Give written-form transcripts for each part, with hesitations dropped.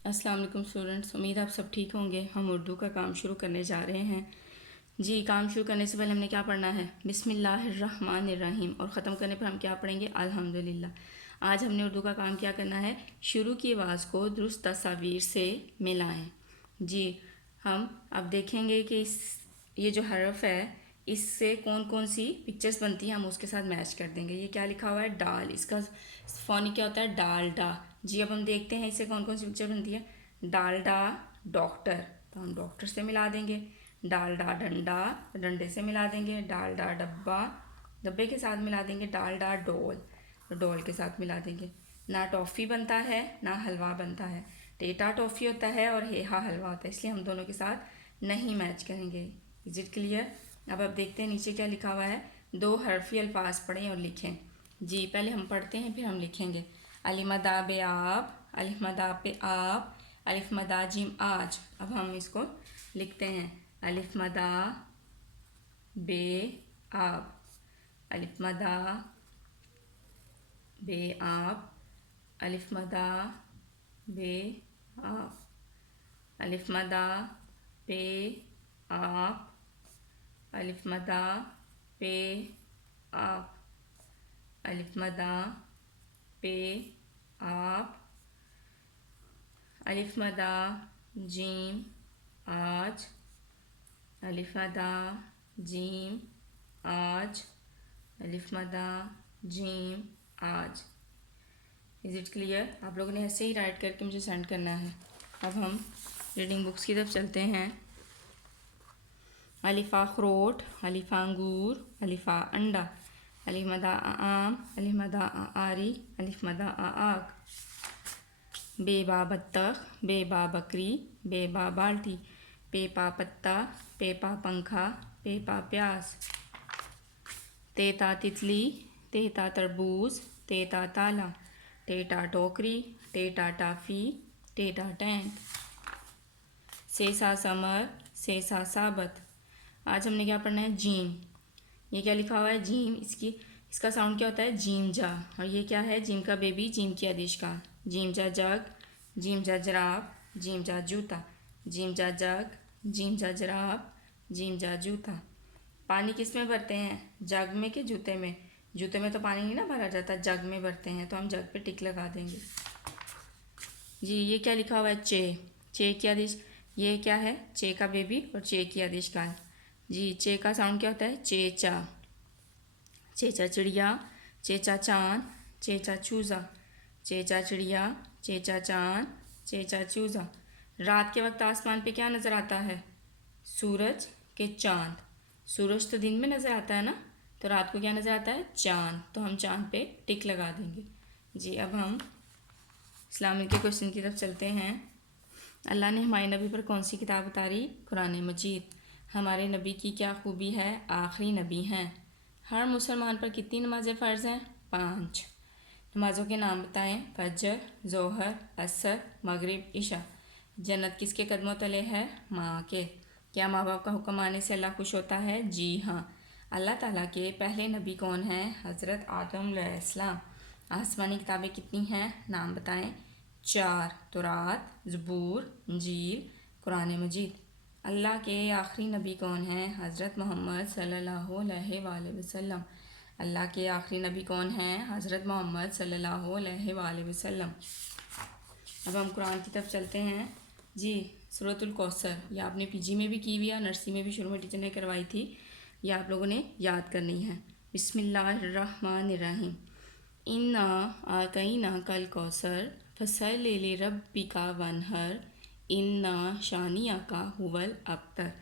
अस्सलाम वालेकुम स्टूडेंट्स, उम्मीद आप सब ठीक होंगे। हम उर्दू का काम शुरू करने जा रहे हैं। जी, काम शुरू करने से पहले हमने क्या पढ़ना है? बिस्मिल्लाहिर्रहमानिर्रहीम। और ख़त्म करने पर हम क्या पढ़ेंगे? अल्हम्दुलिल्लाह। आज हमने उर्दू का काम क्या करना है? शुरू की आवाज़ को दुरुस्त तस्वीर से मिलाएं। जी, हम अब देखेंगे कि ये जो हरफ है इससे कौन कौन सी पिक्चर्स बनती हैं, हम उसके साथ मैच कर देंगे। ये क्या लिखा हुआ है? डाल। इसका फ़ोनी क्या होता है? डालडा। जी, अब हम देखते हैं इससे कौन कौन सी पिक्चर बनती है। डालडा डॉक्टर, तो हम डॉक्टर से मिला देंगे। डालडा डंडा, डंडे से मिला देंगे। डालडा डब्बा, डब्बे के साथ मिला देंगे। डालडा डोल, डोल के साथ मिला देंगे। ना टॉफ़ी बनता है ना हलवा बनता है। टेटा टॉफ़ी होता है और हेहा हलवा होता है, इसलिए हम दोनों के साथ नहीं मैच करेंगे। Is it clear? अब आप देखते हैं नीचे क्या लिखा हुआ है। दो हरफी अल्फाज पढ़ें और लिखें। जी, पहले हम पढ़ते हैं फिर हम लिखेंगे। अलिमदा बे आप, अलिफमदा पे आप, अलिफमदा जिम आज। अब हम इसको लिखते हैं। अलिफमदा बे आप, अलिफमदा बे आप, अलिफमदा बे आप, अलिफमदा पे आप, अलिफमदा पे आप, अलिफमदा पे आप, अलिफमदा जीम आज, अलिफमदा जीम आज, अलिफमदा जीम आज। Is it clear? आप लोगों ने ऐसे ही राइट करके मुझे सेंड करना है। अब हम रीडिंग बुक्स की तरफ चलते हैं। अलिफ़ा अखरोट, अलिफ़ा अंगूर, अलिफ़ा अंडा, अलिफ़मदा आम, अलिफ़मदा आरी, अलिफ़मदा आग। बेबा बत्तख, बेबा बकरी, बेबा बाल्टी, पेपा पत्ता, पेपा पंखा, पेपा प्याज। तेता तितली, तेता तरबूज, तेता ताला, टेटा टोकरी, टेटा टाफ़ी, टेटा टैंक। सेसा समर, सेसा साबत। आज हमने क्या पढ़ना है? जीम। ये क्या लिखा हुआ है? जीम। इसका साउंड क्या होता है? जीम जा। और ये क्या है? जीम का बेबी, जीम की आदिश का। जीम जा जग, जीम जा जराब, जीम जा जूता, जीम जा जग, जीम जा जराब, जीम जा जूता। पानी किस में भरते हैं? जग में कि जूते में? जूते में तो पानी नहीं ना भरा जाता, जग में भरते हैं, तो हम जग पे टिक लगा देंगे। जी, ये क्या लिखा हुआ है? चे। चे की आदेश। ये क्या है? चे का बेबी और चे की आदेश का है। जी, चे का साउंड क्या होता है? चेचा। चेचा चिड़िया, चेचा चांद, चेचा चूज़ा, चेचा चिड़िया, चेचा चांद, चेचा चूज़ा। रात के वक्त आसमान पे क्या नज़र आता है? सूरज के चांद। सूरज तो दिन में नज़र आता है ना, तो रात को क्या नज़र आता है? चांद। तो हम चांद पे टिक लगा देंगे। जी, अब हम इस्लाम के क्वेश्चन की तरफ चलते हैं। अल्लाह ने हमारे नबी पर कौन सी किताब उतारी? कुरान मजीद। हमारे नबी की क्या खूबी है? आखिरी नबी हैं। हर मुसलमान पर कितनी नमाज़ें फ़र्ज़ हैं? 5। नमाज़ों के नाम बताएं। फजर, ज़ोहर, असर, मगरिब, इशा। जन्नत किसके कदमों तले है? माँ के। क्या माँ बाप का हुक्म आने से अल्लाह खुश होता है? जी हाँ। अल्लाह ताला के पहले नबी कौन हैं? हज़रत आदम अलैहिस्सलाम। आसमानी किताबें कितनी हैं? नाम बताएं। 4। तौरात, ज़बूर, इंजील, कुरान मजीद। अल्लाह के आखिरी नबी कौन हैं? हज़रत मोहम्मद सल्लल्लाहु अलैहि वसल्लम। अल्लाह के आखिरी नबी कौन हैं? हज़रत मोहम्मद सल्लल्लाहु अलैहि वसल्लम। अब हम कुरान की तरफ चलते हैं। जी, सूरतुल कौसर, यह आपने पीजी में भी की हुई है, नर्सरी में भी शुरू में टीचर ने करवाई थी। यह आप लोगों ने याद करनी है। बिस्मिल्लाहिर्रहमानिर्रहीम। इन्ना आतईना कल कौसर फसल ले रब्बिका वनहर इन्ना शानिया का हुवल अब्तर।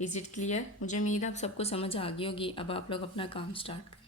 Is it clear? मुझे उम्मीद आप सबको समझ आ गई होगी। अब आप लोग अपना काम स्टार्ट करें।